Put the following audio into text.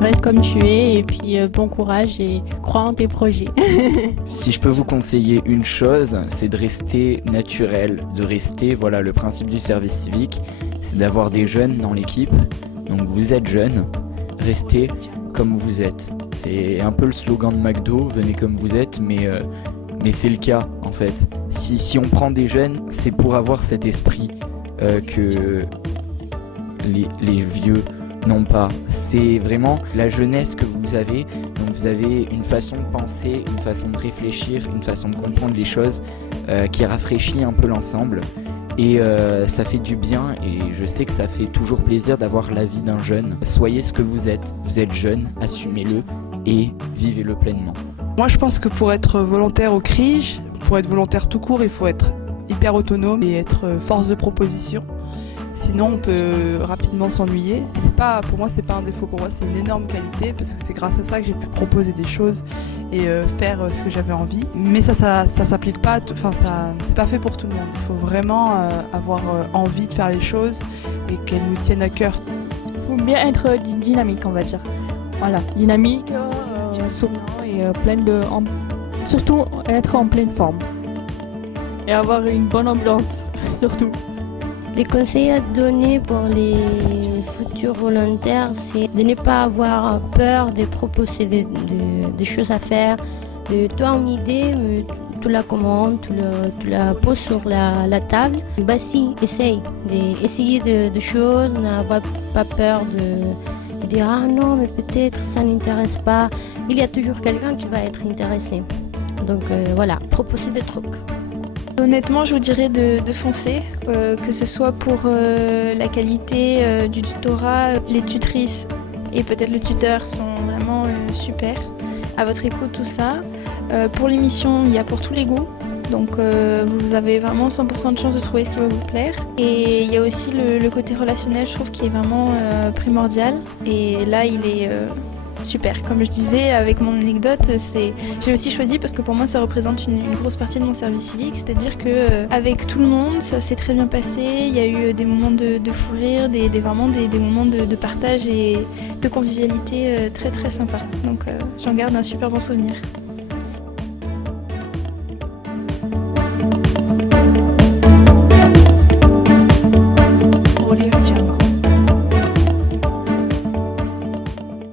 Reste comme tu es et puis bon courage et crois en tes projets. Si je peux vous conseiller une chose, c'est de rester naturel, de rester, voilà, le principe du service civique, c'est d'avoir des jeunes dans l'équipe. Donc vous êtes jeunes, restez comme vous êtes. C'est un peu le slogan de McDo, venez comme vous êtes, mais c'est le cas en fait. Si on prend des jeunes, c'est pour avoir cet esprit que les vieux n'ont pas. C'est vraiment la jeunesse que vous avez. Donc vous avez une façon de penser, une façon de réfléchir, une façon de comprendre les choses qui rafraîchit un peu l'ensemble. Et ça fait du bien et je sais que ça fait toujours plaisir d'avoir l'avis d'un jeune. Soyez ce que vous êtes jeune, assumez-le et vivez-le pleinement. Moi je pense que pour être volontaire au CRIJ, pour être volontaire tout court, il faut être hyper autonome et être force de proposition. Sinon on peut rapidement s'ennuyer. Pour moi c'est pas un défaut, pour moi c'est une énorme qualité parce que c'est grâce à ça que j'ai pu proposer des choses et faire ce que j'avais envie. Mais ça s'applique pas, c'est pas fait pour tout le monde. Il faut vraiment avoir envie de faire les choses et qu'elles nous tiennent à cœur. Il faut bien être dynamique, on va dire. Voilà, dynamique, souriant et surtout être en pleine forme. Et avoir une bonne ambiance, surtout. Les conseils à donner pour les futurs volontaires, c'est de ne pas avoir peur de proposer des choses à faire. Tu as une idée, mais tu la commandes, tu la poses sur la table. Bah si, essaye d'essayer de choses, n'avoir pas peur de dire « Ah non, mais peut-être ça n'intéresse pas ». Il y a toujours quelqu'un qui va être intéressé. Donc voilà, proposer des trucs. Honnêtement, je vous dirais de foncer, que ce soit pour la qualité du tutorat. Les tutrices et peut-être le tuteur sont vraiment super, à votre écoute tout ça. Pour l'émission, il y a pour tous les goûts, donc vous avez vraiment 100% de chance de trouver ce qui va vous plaire. Et il y a aussi le côté relationnel, je trouve, qui est vraiment primordial. Et là, il est super. Comme je disais avec mon anecdote, j'ai aussi choisi parce que pour moi ça représente une grosse partie de mon service civique, c'est-à-dire que avec tout le monde ça s'est très bien passé, il y a eu des moments de fou rire, vraiment des moments de partage et de convivialité très très sympas. Donc j'en garde un super bon souvenir.